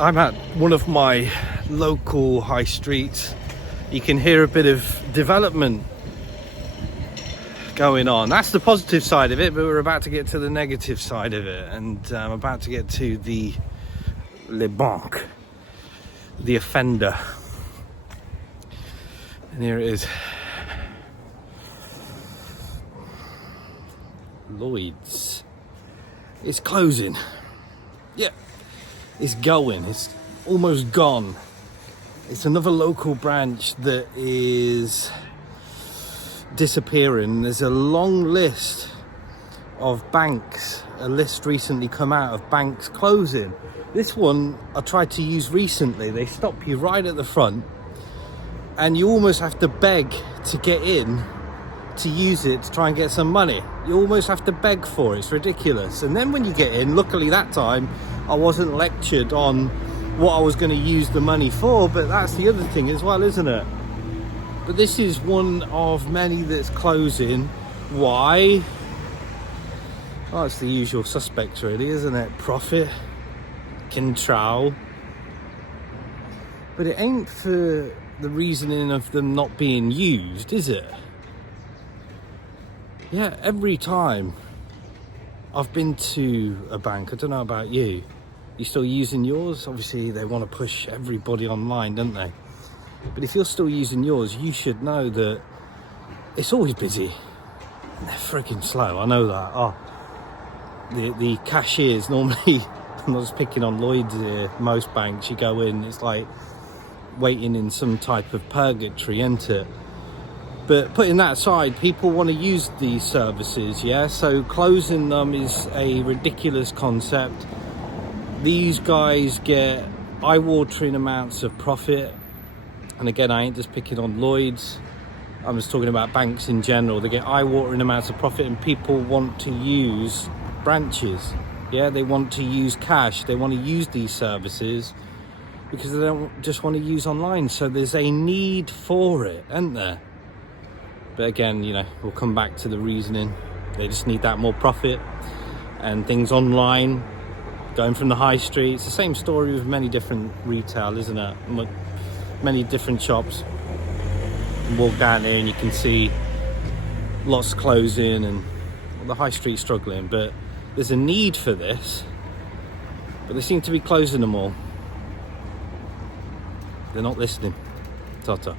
I'm at one of my local high streets. You can hear a bit of development going on. That's the positive side of it, but we're about to get to the negative side of it, and I'm about to get to the Le Banque, the offender. And here it is. Lloyd's. It's closing. Yeah, it's going. It's almost gone. It's another local branch that is disappearing. There's a long list of banks. A list recently come out of banks closing. This one I tried to use recently. They stop you right at the front, and you almost have to beg to get in to use it to try and get some money. You almost have to beg for it. It's ridiculous. And then when you get in, luckily that time I wasn't lectured on what I was going to use the money for, but that's the other thing as well, isn't it? But this is one of many that's closing. Why? Oh, it's the usual suspects really, isn't it? Profit, control. But it ain't for the reasoning of them not being used, is it? Yeah, every time I've been to a bank, I don't know about you, you still using yours? Obviously they want to push everybody online, don't they? But if you're still using yours, you should know that it's always busy. They're freaking slow, I know that. Oh, the cashiers normally, I'm not just picking on Lloyd's here, most banks you go in, it's like waiting in some type of purgatory, isn't it? But putting that aside, people want to use these services, yeah? So closing them is a ridiculous concept. These guys get eye-watering amounts of profit. And again, I ain't just picking on Lloyd's. I'm just talking about banks in general. They get eye-watering amounts of profit, and people want to use branches. Yeah, they want to use cash. They want to use these services because they don't just want to use online. So there's a need for it, isn't there? But again, you know, we'll come back to the reasoning. They just need that more profit, and things online, going from the high street. It's the same story with many different retail, isn't it? Many different shops. You walk down here and you can see lots closing and the high street struggling. But there's a need for this, but they seem to be closing them all. They're not listening. Ta-ta.